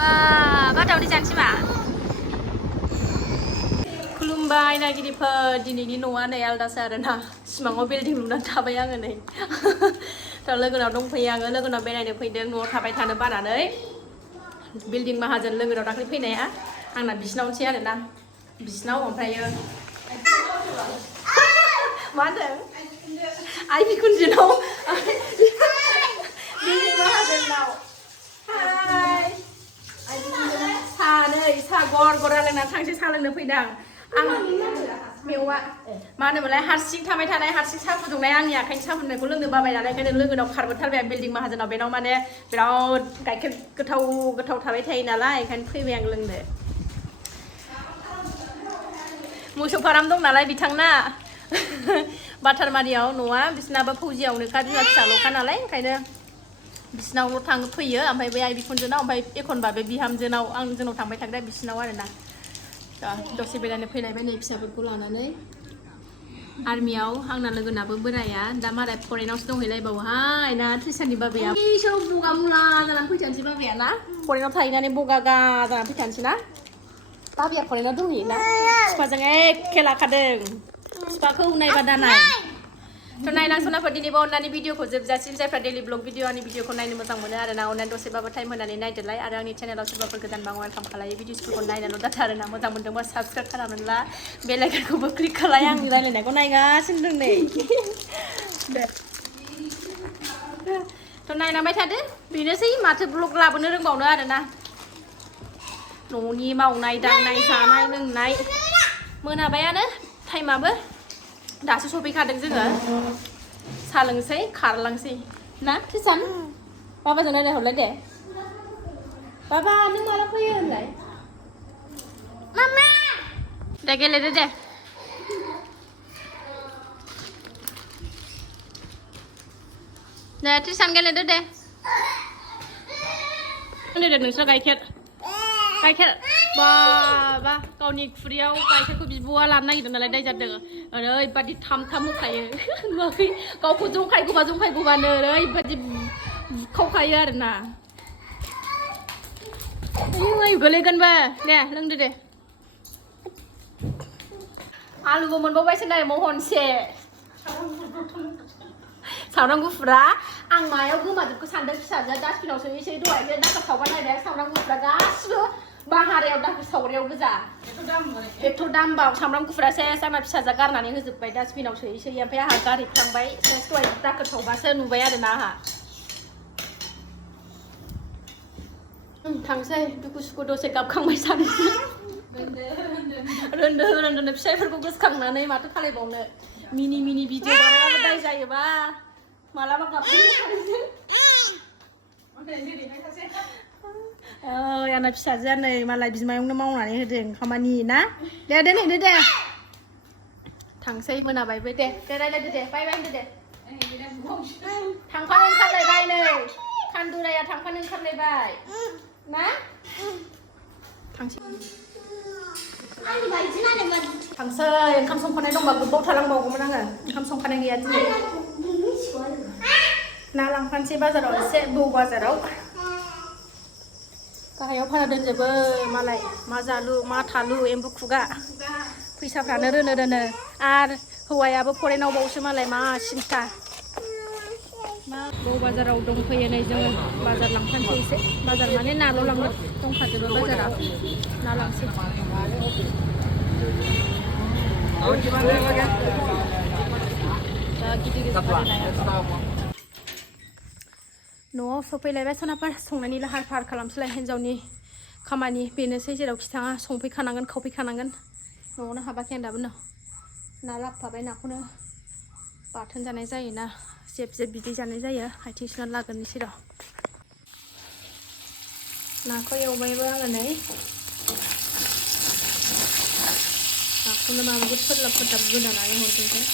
बा दावदै जानोसै मा खुलुमबाय नायगिरिफोर दिनैनि न'आ नै आलदासो आरोना सिमाङाव बिल्डिं लुनानै थाबाय आङो नै दा लोगोनाव दंफैयो आङो लोगोनाव बेरायनो फैदों न'आव थाबाय थानो बानानै बिल्डिं माहाजोन लोगोनाव दाख्लै फैनाया आंना बिसिनावनोसै आरोना बिसिनाव ओमफ्रायो मा होनदों आइ बिखुनजोनाव बिल्डिं माहाजोनाव हाय सा गर गर रायलायना थांसै सा लोंनो फैदों आं मेवा मा होनोमोनलाय हारसिं थाबाय थानाय हारसिं सा फुदुंनाय आंनि आखाइनि सा फुदुंनायखौ लोंनो बाबाय नालाय ओंखायनो लोगोनाव खारबोथारबाय आं बिल्डिं माहाजोनाव बेनाव माने बिराद गाइखेर गोथाव गोथाव थाबाय थायो नालाय ओंखायनो फैबाय आं लोंनो मोसौ फाराम दं नालाय बिथांना बाथारमारियाव न'आ बिसिनाबो फौजियावनोखा बिमा फिसाल'खा नालाय ओंखायनो बिसिनावल' थाङो फैयो ओमफ्राय बे आइ बिखुनजोनाव ओमफ्राय एखनबा बे बिहामजोनाव आं जोंनाव थांबाय थाग्रा बिसिनाव आरोना दसे बेरायनो फैलायबाय नै फिसाफोरखौ लानानै आर्मियाव आंना लोगोनाबो बोराया दा मालाय फरेनावसो दंहैलायबावोहाय ना ट्रिसानि बाबाया सब बगा मुला जानानै फैथानोसै बाबाया ना फरेनाव थाहैनानै बगा गा जानानै फैथानोसै ना बाबाया फरेनाव दंहैयोना बिफाजों एखे लाखादों बिफाखौ नायबा दानाय थ' नायनांसनाफोर दिनैबो अननानै भिडिअखौ जोबजासिम जायफ्रा डेलि ब्लग भिडिअ आंनि भिडिअखौ नायनो मोजां मोनो आरोना अननानै दसेबाबो टाइम होनानै नायदोलाय आरो आंनि चेनेलाव सोरबाफोर गोदानबा वेलकाम खालायो भिडिअसफोरखौ नायनाल' दाथा आरोना मोजां मोनदोंबा साबसक्राइब खालामनानै ला बेल आइकनखौबो क्लिक खालाय आंनि रायलायनायखौ नायगासिनो दं नै दे थ' नायलांबाय थादो बेनोसै माथो ब्लग लाबोनो रोंबावनो आरोना न'नि मावनाय दांनाय जानाय लोंनाय मोनाबायानो टाइमाबो दासो सफैखादों जोङो साहा लोंसै खारलांसै ना किसान बाबाजों रायज्लायहरलाय दे बाबा नों माला फैयो होनलाय मामा दे गेलेदो दे दे किसान गेलेदो दे होनदो नोंस्रा गाइखेर बाबा गावनि खुरियाव गाइखेरखौ बिब'आ लानो नागिरदों नालाय दाय जादों ओरैबादि थाम थाम होखायो नुवाखै गावखौ जंखायगौबानो ओरैबादि बुखावखायो आरोना आयु गोलैगोनबो दे लोंदो दे आलुबो मोनबावबायसो नै महनसे सामब्राम गुफुरा आं मायाव गोमाजोबखो सानदों फिसाजोआ डास्टबिनाव सोयै दहाय दाखोर सावबा नायबाय सामब्राम गुफुरा गासिबो बाहारायाव दाखोर सावग्रायाव गोजा एथ' दामबा सामब्राम गुफुरा सेस आंना फिसाजोआ गारनानै होजोब्बाय डास्टबिनाव सोयै ओमफ्राय आंहा गारहैफ्लांबाय सेस दहाय दाखोर सावबासो नुबाय आरोना आंहा थांसै दुखु सुखु दसे गाबखांबाय सानैसो रोन्दो फिसाइफोरखौ गोसोखांनानै माथो खालायबावनो मिनि भिडिअ बानायबाबो दाय जायोबा मालाबा गाबखांबाय आंना फिसाजोआ नै मालाय बिमायंनो मावनानै होदों खामानि ना दे दोनहैदो दे थांसै मोनाबायबो दे रायलायदो दे बाय होनदो दे थांफानो ओंखारलायबाय नै खान्दुराया थांफानो ओंखारलायबाय ना थांसै ओंखाम संखानाय दंबा गोबाव थालांबावगौमोन आङो ओंखाम संखानाय गैया दिनै ना लांफानोसै बाजाराव एसे बौ बाजाराव गाहायाव भारा दोनजोबो मालाय मा जालु मा थालु एम्बु खुगा फैसाफ्रानो रोनो आरो हौवायाबो फरेनाव बावसो मालाय मा सिन्था बौ बाजाराव दंफैयो नै जोङो बाजार लांफानोसै एसे बाजार माने नाल' लांनो दंखाजोबो बाजाराव ना लांसै न'आव सफैलायबाय सनाफोर संनायनि लाहार फाहार खालामसैलाय हिन्जावनि खामानि बेनोसै जेरावखि थाङा संफैखानांगोन खावफैखानांगोन न'आवनो हाबाखै आं दाबो ना लाबोफाबाय नाखौनो बाथोन जानाय जायोना जेब बिदै जानाय जायो आथिं सुनानै लाग्रोनोसै र' नाखौ एवबायबो आङो नै नाखौनो माबायदि फोरलाब गोदानानै हरदोंसै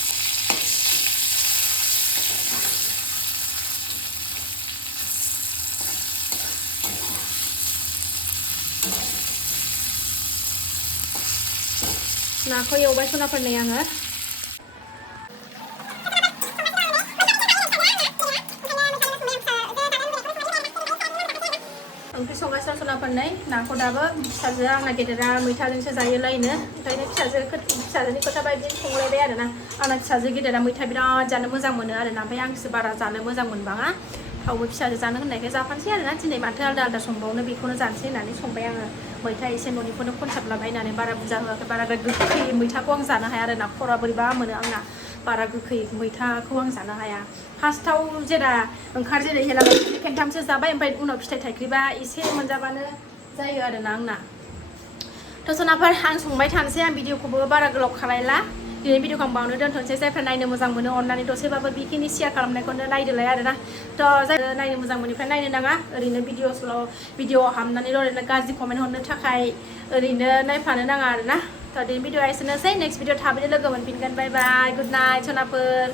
नाखौ एवबाय सनाफोर नै आङो ओंख्रि संगासिनो सनाफोरनै नाखौ दाबो फिसाजोआ आंना गेदेरा मैथाजोंसो जायोलायनो ओंखायनो फिसाजोनि खोथा बायदि संलायबाय आरोना आंना फिसाजो गेदेरा मैथा बिराद जानो मोजां मोनो आरोना ओमफ्राय आंसो बारा जानो मोजां मोनबाङा थावबो फिसाजो जानो होननायखाय जाफानोसै आरोना दिनै माथो आलदा आलदा संबावनो बेखौनो जानोसै होननानै संबाय आङो मैथा एसे न'निखौनो खनसाबलाबायनानै बारा बुरजा होआखै बारा गोखै मैथाखौ आं जानो हाया आरोना खरा बोरैबा मोनो आंना बारा गोखै मैथाखौ आं जानो हाया फार्स्टआव जेला ओंखारजेनो हेला खेनथामसो जाबाय ओमफ्राय उनाव फिथाइ थाइख्रिबा एसे मोनजाबानो जायो आरोना आंना थ' सनाफोर आं संबाय थानोसै आं भिडिअखौबो बारा गोलाव खालायला दिनै भिडिअखौ आं बावनो दोनथ'नोसै जायफ्रा नायनो मोजां मोनो अननानै दसेबाबो बेखिनि शेयार खालामनायखौनो नायदोलाय आरोना थ' जाय नायनो मोजां मोननिफ्राय नायनो नाङा ओरैनो भिडिअ'आव हाबनानैल' ओरैनो गाज्रि कमेन्ट हरनो थाखाय ओरैनो नायफानो नाङा आरोना थ' दिनै भिडिअ'आ एसेनोसै नेक्स्ट भिडिअ थाबैनो लोगो मोनफिनगोन बाय बाय गुड नाइट सनाफोर